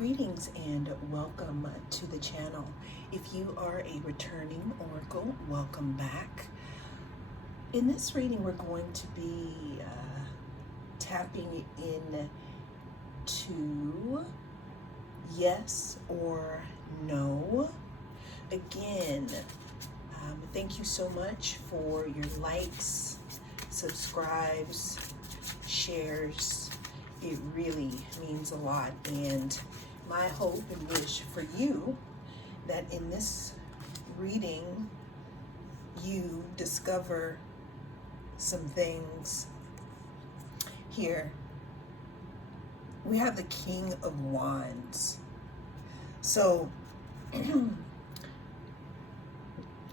Greetings and welcome to the channel. If you are a returning oracle, welcome back. In this reading, we're going to be tapping in to yes or no. Again, thank you so much for your likes, subscribes, shares. It really means a lot, and my hope and wish for you that in this reading you discover some things. Here we have the King of Wands. So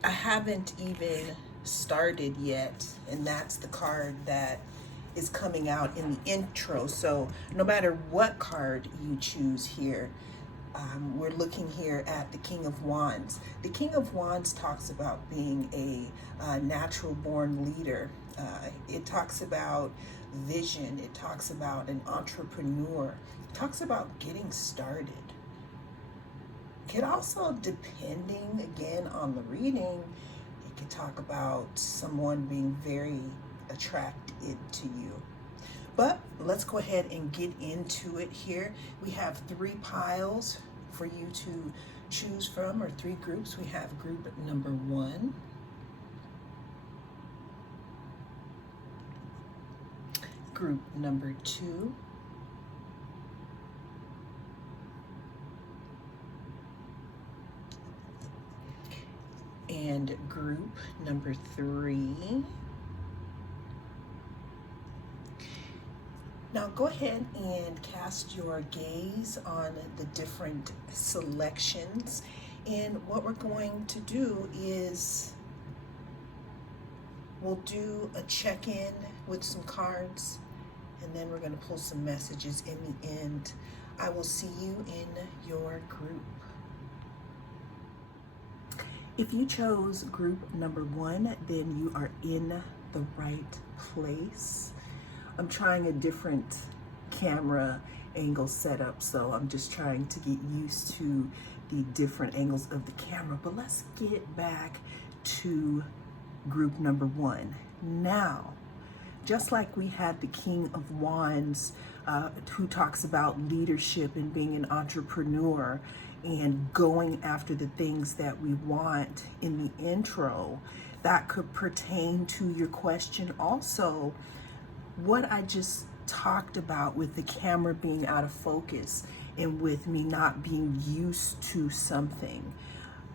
I haven't even started yet, and that's the card that is coming out in the intro. So no matter what card you choose here, we're looking here at the King of Wands. The King of Wands talks about being a natural born leader. It talks about vision. It talks about an entrepreneur. It talks about getting started. Could also, depending again on the reading, it could talk about someone being very attracted to you. But let's go ahead and get into it here. We have 3 piles for you to choose from, or 3 groups. We have group number 1, group number 2, and group number 3. Now go ahead and cast your gaze on the different selections, and what we're going to do is we'll do a check-in with some cards, and then we're going to pull some messages in the end. I will see you in your group. If you chose group number 1, then you are in the right place. I'm trying a different camera angle setup, so I'm just trying to get used to the different angles of the camera. But let's get back to group number 1. Now, just like we had the King of Wands, who talks about leadership and being an entrepreneur and going after the things that we want in the intro, that could pertain to your question also. What I just talked about with the camera being out of focus and with me not being used to something.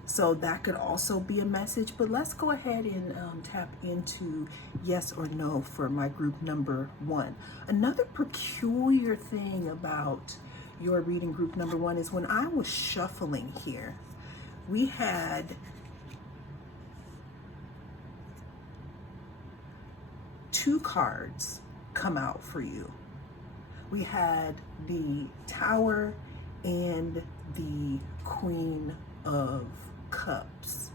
So that could also be a message, but let's go ahead and tap into yes or no for my group number 1. Another peculiar thing about your reading group number 1 is when I was shuffling here, we had two cards come out for you. We had the Tower and the Queen of Cups.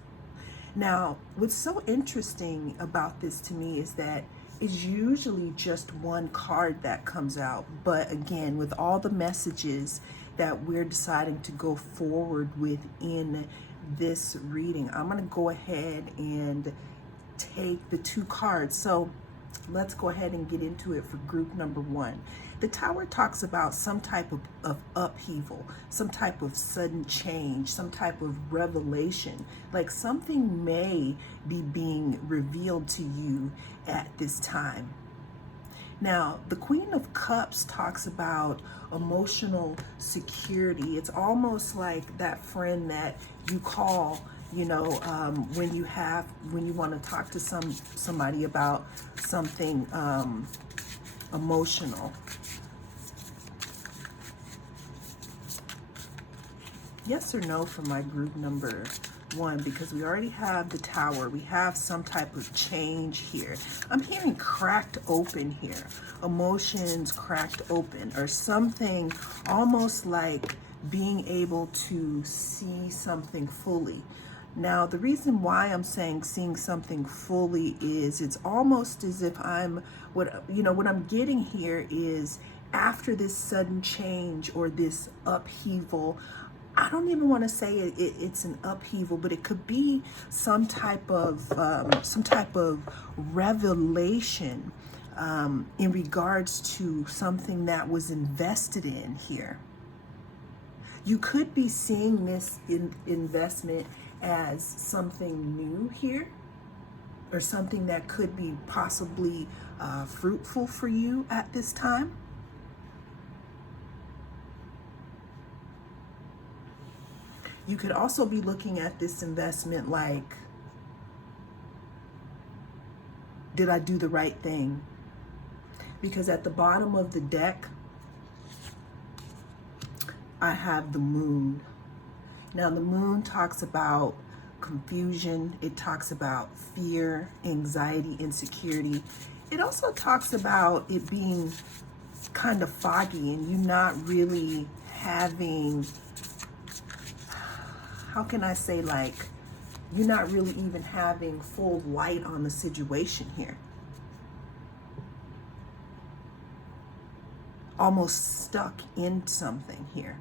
Now, what's so interesting about this to me is that it's usually just one card that comes out, but again, with all the messages that we're deciding to go forward with in this reading, I'm going to go ahead and take the 2 cards. So let's go ahead and get into it for group number 1. The Tower talks about some type of upheaval, some type of sudden change, some type of revelation, like something may be being revealed to you at this time. Now, the Queen of Cups talks about emotional security. It's almost like that friend that you call, you know, when you want to talk to somebody about something emotional. Yes or no for my group number 1, because we already have the Tower. We have some type of change here. I'm hearing cracked open here. Emotions cracked open, or something almost like being able to see something fully. Now, the reason why I'm saying seeing something fully is it's almost as if what I'm getting here is after this sudden change or this upheaval, I don't even want to say it's an upheaval, but it could be some type of revelation in regards to something that was invested in here. You could be seeing this investment as something new here, or something that could be possibly fruitful for you at this time. You could also be looking at this investment like, did I do the right thing? Because at the bottom of the deck, I have the moon. Now, the moon talks about confusion. It talks about fear, anxiety, insecurity. It also talks about it being kind of foggy and you not really having, how can I say, like, you're not really even having full light on the situation here. Almost stuck in something here.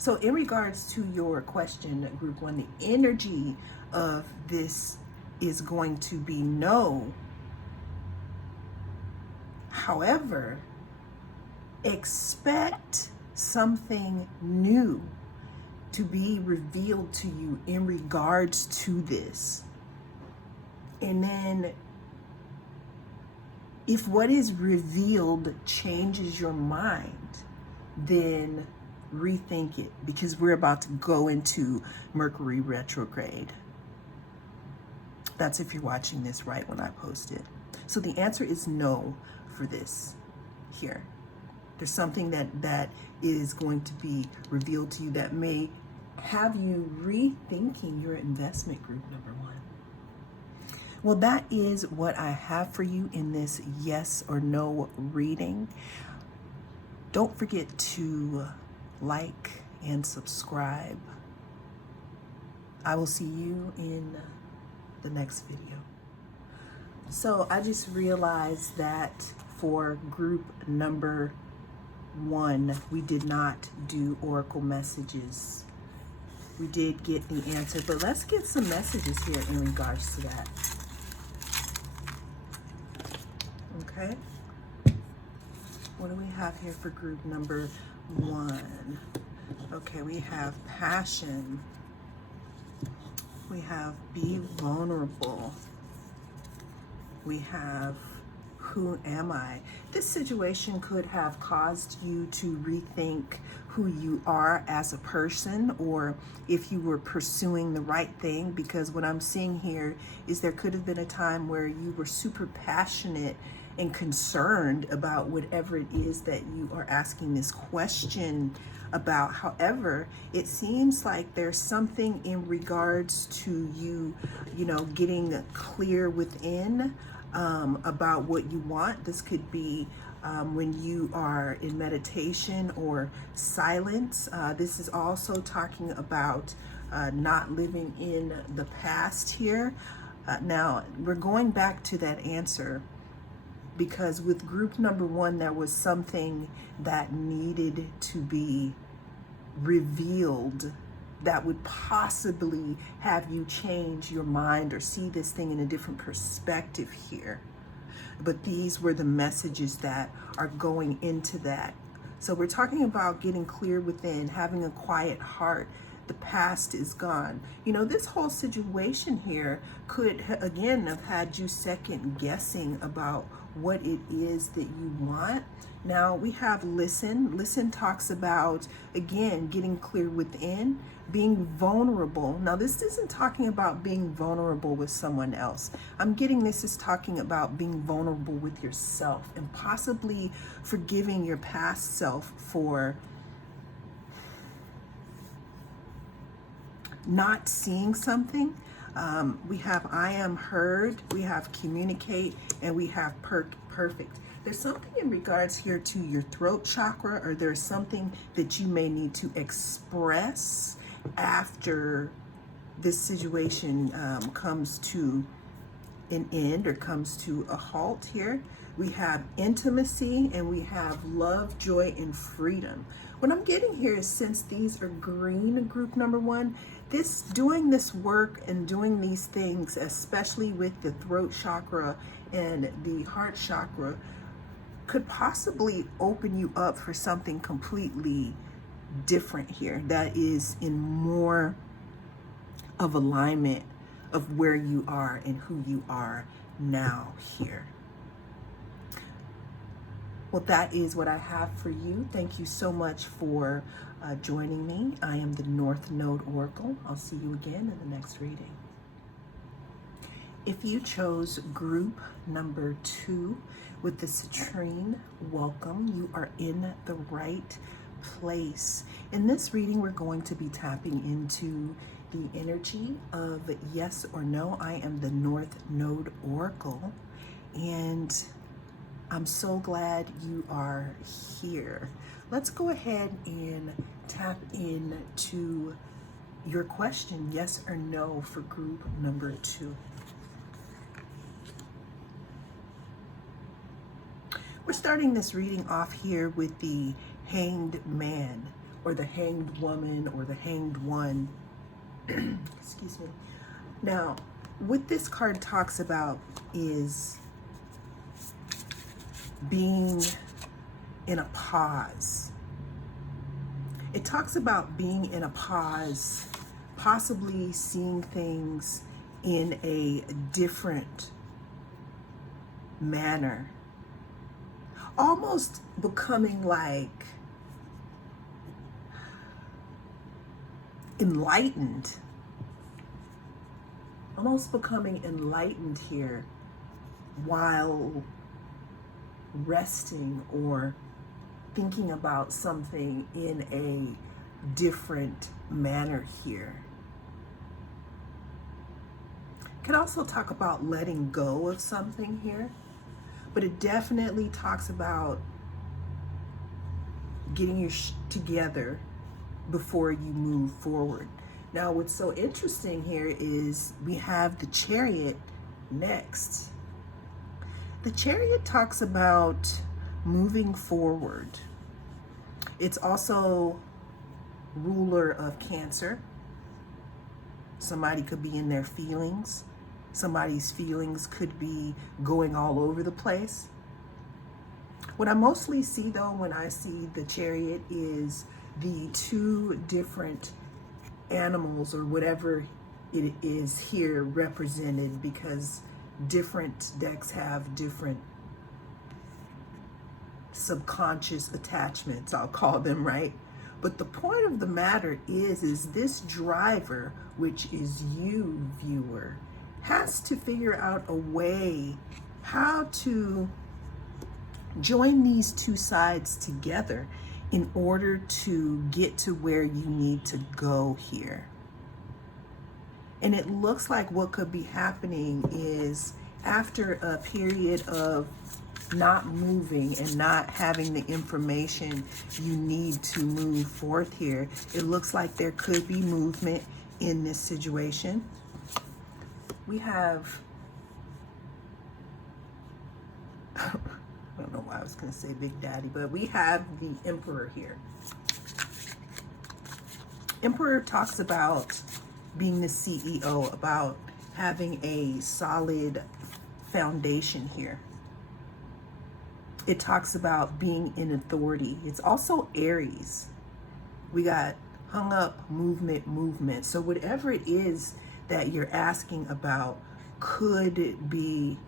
So in regards to your question, group one, the energy of this is going to be no. However, expect something new to be revealed to you in regards to this. And then if what is revealed changes your mind, then rethink it, because we're about to go into Mercury retrograde. That's if you're watching this right when I post it. So the answer is no for this here. There's something that is going to be revealed to you that may have you rethinking your investment, group number one. Well, that is what I have for you in this yes or no reading. Don't forget to like and subscribe. I will see you in the next video. So I just realized that for group number one, we did not do oracle messages. We did get the answer, but let's get some messages here in regards to that. Okay. What do we have here for group number one? Okay, we have passion. We have be vulnerable. We have who am I? This situation could have caused you to rethink who you are as a person, or if you were pursuing the right thing, because what I'm seeing here is there could have been a time where you were super passionate and concerned about whatever it is that you are asking this question about. However, it seems like there's something in regards to you, getting clear within about what you want. This could be when you are in meditation or silence. This is also talking about not living in the past here. Now, we're going back to that answer, because with group number one, there was something that needed to be revealed that would possibly have you change your mind or see this thing in a different perspective here. But these were the messages that are going into that. So we're talking about getting clear within, having a quiet heart. The past is gone. This whole situation here could, again, have had you second guessing about what it is that you want. Now we have listen. Listen talks about, again, getting clear within, being vulnerable. Now this isn't talking about being vulnerable with someone else. I'm getting this is talking about being vulnerable with yourself and possibly forgiving your past self for not seeing something. We have I am heard, we have communicate, and we have perfect. There's something in regards here to your throat chakra, or there's something that you may need to express after this situation comes to an end or comes to a halt here. We have intimacy, and we have love, joy, and freedom. What I'm getting here is, since these are green, group number one, doing this work and doing these things, especially with the throat chakra and the heart chakra, could possibly open you up for something completely different here that is in more of alignment of where you are and who you are now here. Well, that is what I have for you. Thank you so much for joining me. I am the North Node Oracle. I'll see you again in the next reading. If you chose group number 2 with the citrine, welcome. You are in the right place. In this reading, we're going to be tapping into the energy of yes or no. I am the North Node Oracle, and I'm so glad you are here. Let's go ahead and tap into your question, yes or no, for group number 2. We're starting this reading off here with the Hanged Man, or the Hanged Woman, or the Hanged One. Excuse me. Now, what this card talks about is being in a pause. It talks about being in a pause, possibly seeing things in a different manner, almost becoming like enlightened, here while resting or thinking about something in a different manner here. Can also talk about letting go of something here, but it definitely talks about getting your together before you move forward. Now, what's so interesting here is we have the Chariot next. The Chariot talks about moving forward. It's also ruler of Cancer. Somebody could be in their feelings. Somebody's feelings could be going all over the place. What I mostly see, though, when I see the Chariot is the 2 different animals, or whatever it is here represented, because different decks have different subconscious attachments, I'll call them, right? But the point of the matter is this driver, which is you, viewer, has to figure out a way how to join these 2 sides together in order to get to where you need to go here. And it looks like what could be happening is, after a period of not moving and not having the information you need to move forth here, it looks like there could be movement in this situation. We have, I don't know why I was going to say Big Daddy, but we have the Emperor here. Emperor talks about being the CEO, about having a solid foundation here. It talks about being in authority. It's also Aries. We got hung up, movement. So whatever it is that you're asking about could be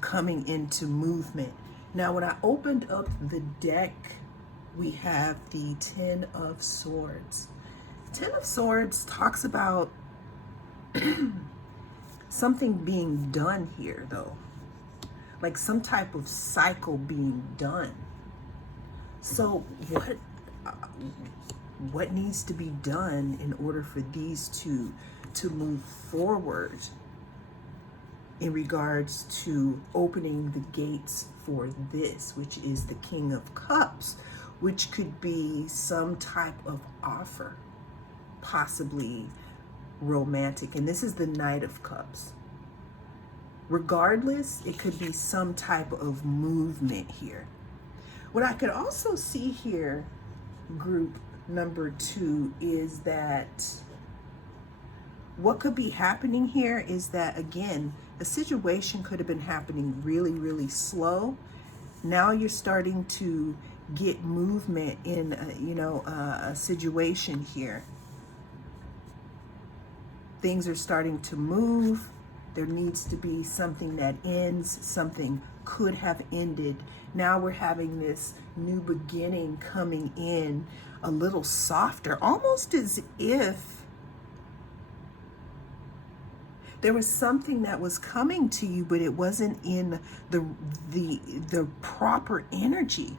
coming into movement. Now, when I opened up the deck, we have the 10 of Swords. 10 of Swords talks about something being done here, though. Like some type of cycle being done. So what needs to be done in order for these two to move forward in regards to opening the gates for this, which is the King of Cups, which could be some type of offer, possibly romantic. And this is the Knight of Cups. Regardless, it could be some type of movement here. What I could also see here, group number 2, is that what could be happening here is that, again, a situation could have been happening really, really slow. Now you're starting to get movement in, a situation here. Things are starting to move. There needs to be something that ends. Something could have ended. Now we're having this new beginning coming in a little softer, almost as if there was something that was coming to you, but it wasn't in the proper energy.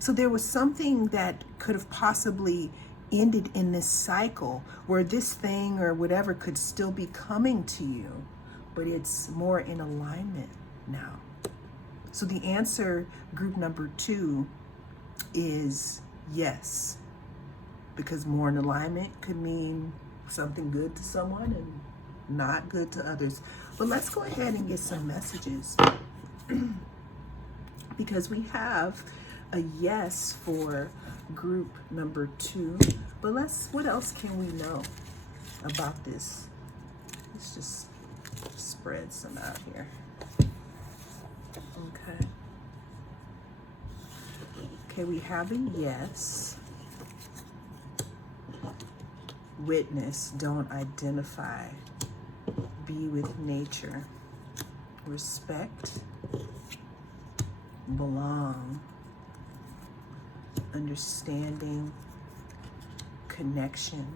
So there was something that could have possibly ended in this cycle where this thing or whatever could still be coming to you, but it's more in alignment now. So the answer, group number 2, is yes, because more in alignment could mean something good to someone and not good to others. But let's go ahead and get some messages because we have a yes for group number 2. But what else can we know about this? Let's just spread some out here. Okay, we have a yes. Witness, don't identify. Be with nature. Respect. Belong. Understanding. Connection.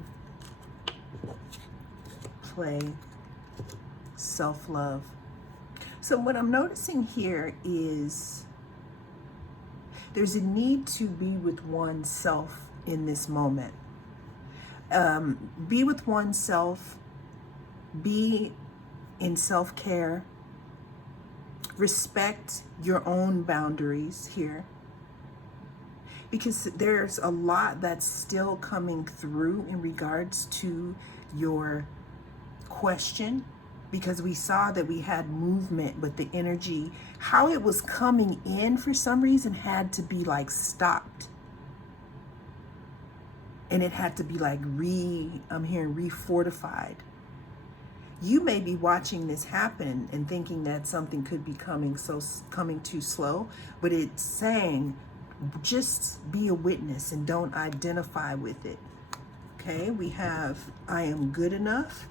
Play. Self-love. So what I'm noticing here is there's a need to be with oneself in this moment. Be with oneself. Be in self-care. Respect your own boundaries here. Because there's a lot that's still coming through in regards to your question. Because we saw that we had movement, but the energy, how it was coming in for some reason had to be like stopped. And it had to be like re-fortified. You may be watching this happen and thinking that something could be coming too slow, but it's saying just be a witness and don't identify with it. Okay, we have I am good enough,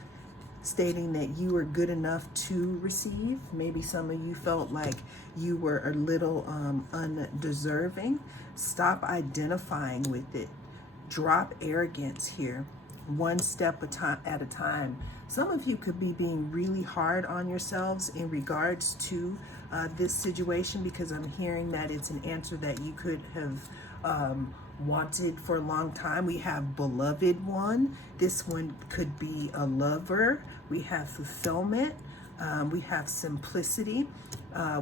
stating that you are good enough to receive. Maybe some of you felt like you were a little undeserving. Stop identifying with it. Drop arrogance here. One step at a time. Some of you could be being really hard on yourselves in regards to this situation, because I'm hearing that it's an answer that you could have wanted for a long time. We have beloved one. This one could be a lover. We have fulfillment. We have simplicity.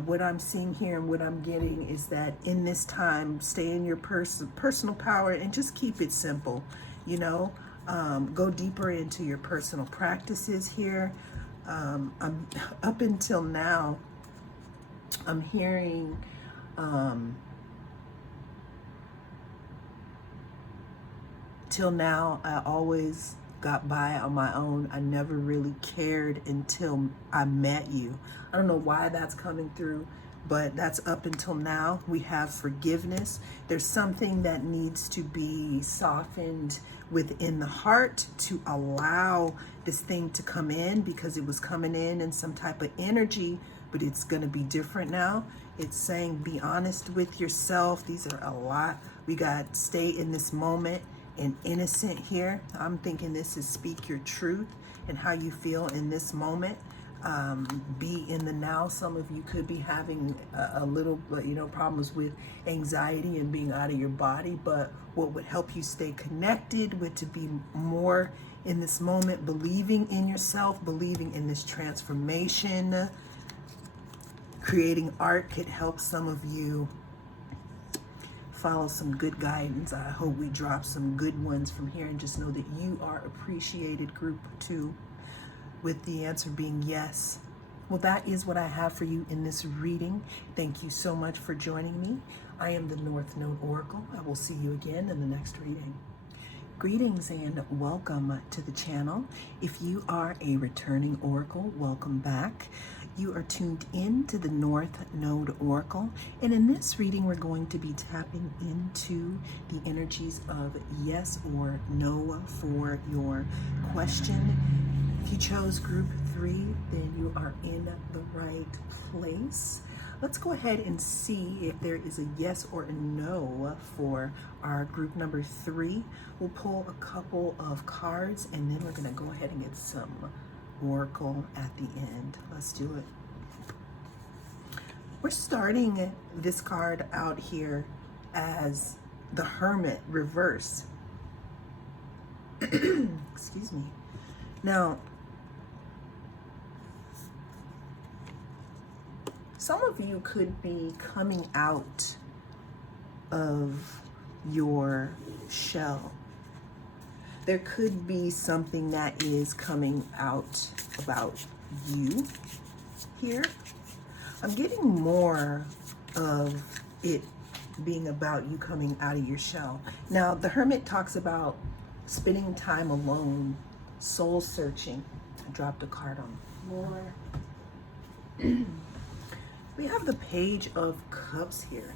What I'm seeing here and what I'm getting is that in this time, stay in your personal power and just keep it simple. Go deeper into your personal practices here. I'm up until now, I'm hearing till now, I always got by on my own. I never really cared until I met you. I don't know why that's coming through, but that's up until now. We have forgiveness. There's something that needs to be softened within the heart to allow this thing to come in, because it was coming in some type of energy, but it's going to be different now. It's saying be honest with yourself. These are a lot. We got stay in this moment and innocent here. I'm thinking this is speak your truth and how you feel in this moment. Be in the now. Some of you could be having a little, problems with anxiety and being out of your body, but what would help you stay connected would to be more in this moment, believing in yourself, believing in this transformation. Creating art could help some of you follow some good guidance. I hope we drop some good ones from here, and just know that you are appreciated, group 2, with the answer being yes. Well, that is what I have for you in this reading. Thank you so much for joining me. I am the North Node Oracle. I will see you again in the next reading. Greetings and welcome to the channel. If you are a returning oracle, welcome back. You are tuned in to the North Node Oracle, and in this reading we're going to be tapping into the energies of yes or no for your question. If you chose group 3, then you are in the right place. Let's go ahead and see if there is a yes or a no for our group number 3. We'll pull a couple of cards, and then we're going to go ahead and get some oracle at the end. Let's do it. We're starting this card out here as the Hermit reverse. Excuse me. Now, some of you could be coming out of your shell. There could be something that is coming out about you here. I'm getting more of it being about you coming out of your shell. Now, the Hermit talks about spending time alone, soul searching. I dropped a card on the floor. We have the Page of Cups here.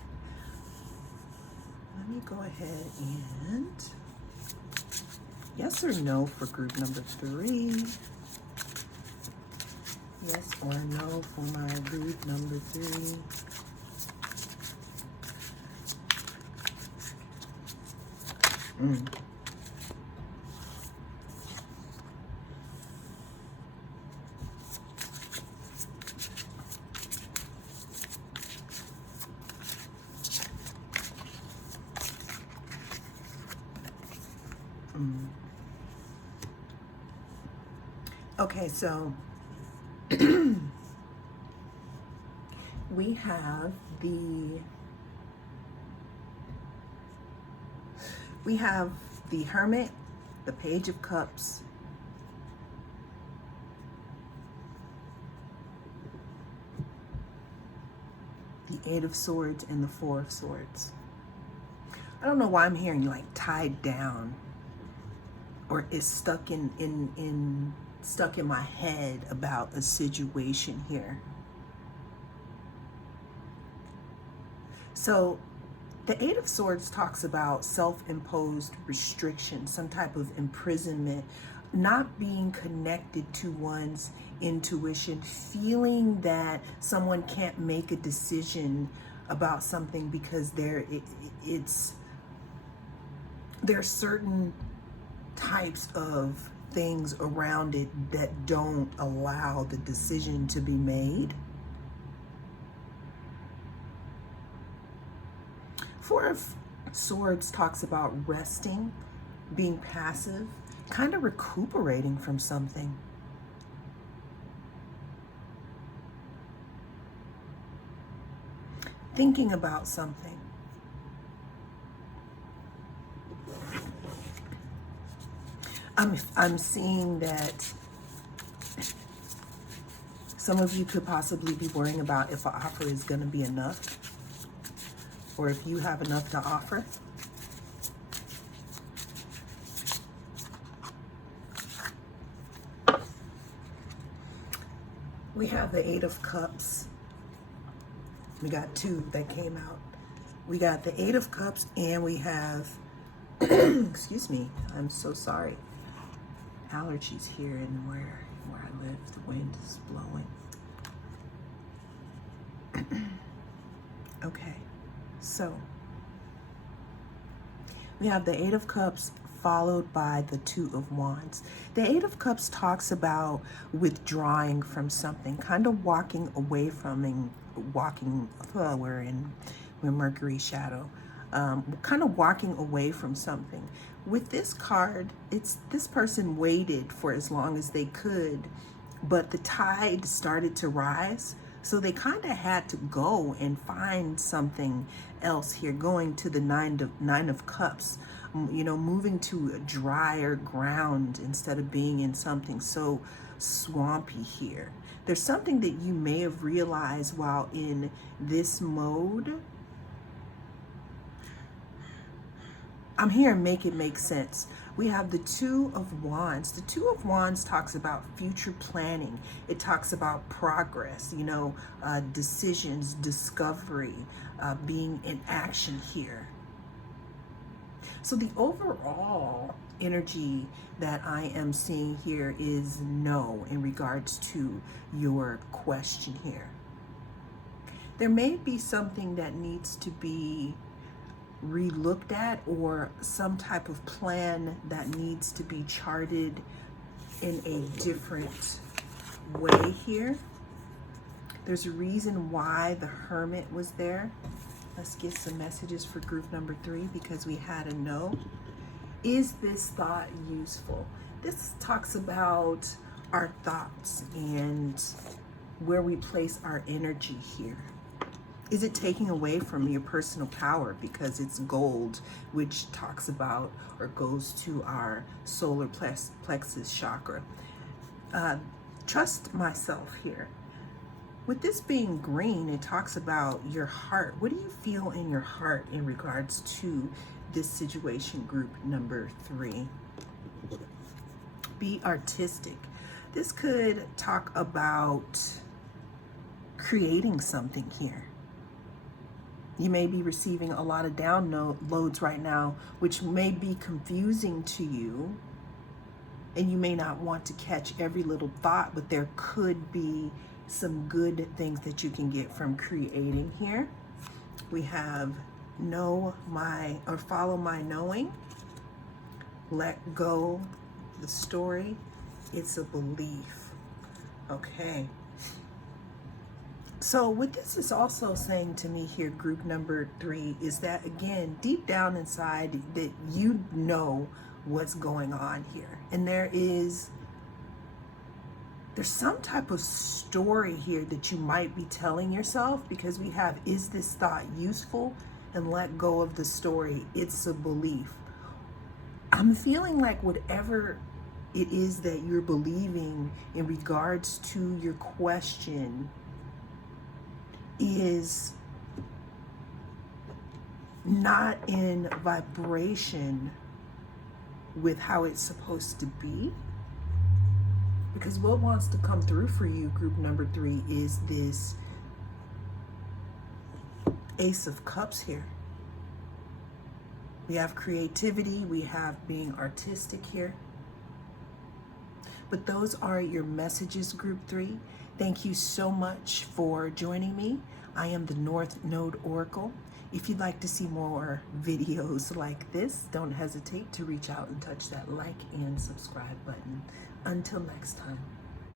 Let me go ahead and yes or no for group number 3. Yes or no for my group number 3. Okay, so we have the Hermit, the Page of Cups, the 8 of Swords, and the 4 of Swords. I don't know why I'm hearing you like tied down, or is stuck in my head about a situation here. So the 8 of Swords talks about self-imposed restriction, some type of imprisonment, not being connected to one's intuition, feeling that someone can't make a decision about something because there's certain types of things around it that don't allow the decision to be made. 4 of Swords talks about resting, being passive, kind of recuperating from something. Thinking about something. I'm seeing that some of you could possibly be worrying about if an offer is going to be enough, or if you have enough to offer. We have the 8 of Cups. We got 2 that came out. We got the 8 of Cups, and we have, excuse me, I'm so sorry. Allergies here and where I live, the wind is blowing. Okay, so we have the 8 of Cups followed by the 2 of Wands. The 8 of Cups talks about withdrawing from something, kind of walking away from we're Mercury shadow, kind of walking away from something. With this card, it's this person waited for as long as they could, but the tide started to rise. So they kind of had to go and find something else here, going to the nine of cups, moving to a drier ground instead of being in something so swampy here. There's something that you may have realized while in this mode. I'm here, make it make sense. We have the Two of Wands. The Two of Wands talks about future planning. It talks about progress, decisions, discovery, being in action here. So the overall energy that I am seeing here is no in regards to your question here. There may be something that needs to be re-looked at, or some type of plan that needs to be charted in a different way here. There's a reason why the Hermit was there. Let's get some messages for group number 3, because we had a no. Is this thought useful? This talks about our thoughts and where we place our energy here. Is it taking away from your personal power? Because it's gold, which talks about or goes to our solar plexus chakra. Trust myself here. With this being green, it talks about your heart. What do you feel in your heart in regards to this situation, group number 3? Be artistic. This could talk about creating something here. You may be receiving a lot of downloads right now, which may be confusing to you, and you may not want to catch every little thought, but there could be some good things that you can get from creating here. We have follow my knowing, let go the story. It's a belief. Okay. So what this is also saying to me here, group number 3, is that, again, deep down inside, that you know what's going on here. And there's some type of story here that you might be telling yourself, because we have, is this thought useful? And let go of the story. It's a belief. I'm feeling like whatever it is that you're believing in regards to your question is not in vibration with how it's supposed to be. Because what wants to come through for you, group number 3, is this Ace of Cups here. We have creativity, we have being artistic here. But those are your messages, group 3. Thank you so much for joining me. I am the North Node Oracle. If you'd like to see more videos like this, don't hesitate to reach out and touch that like and subscribe button. Until next time.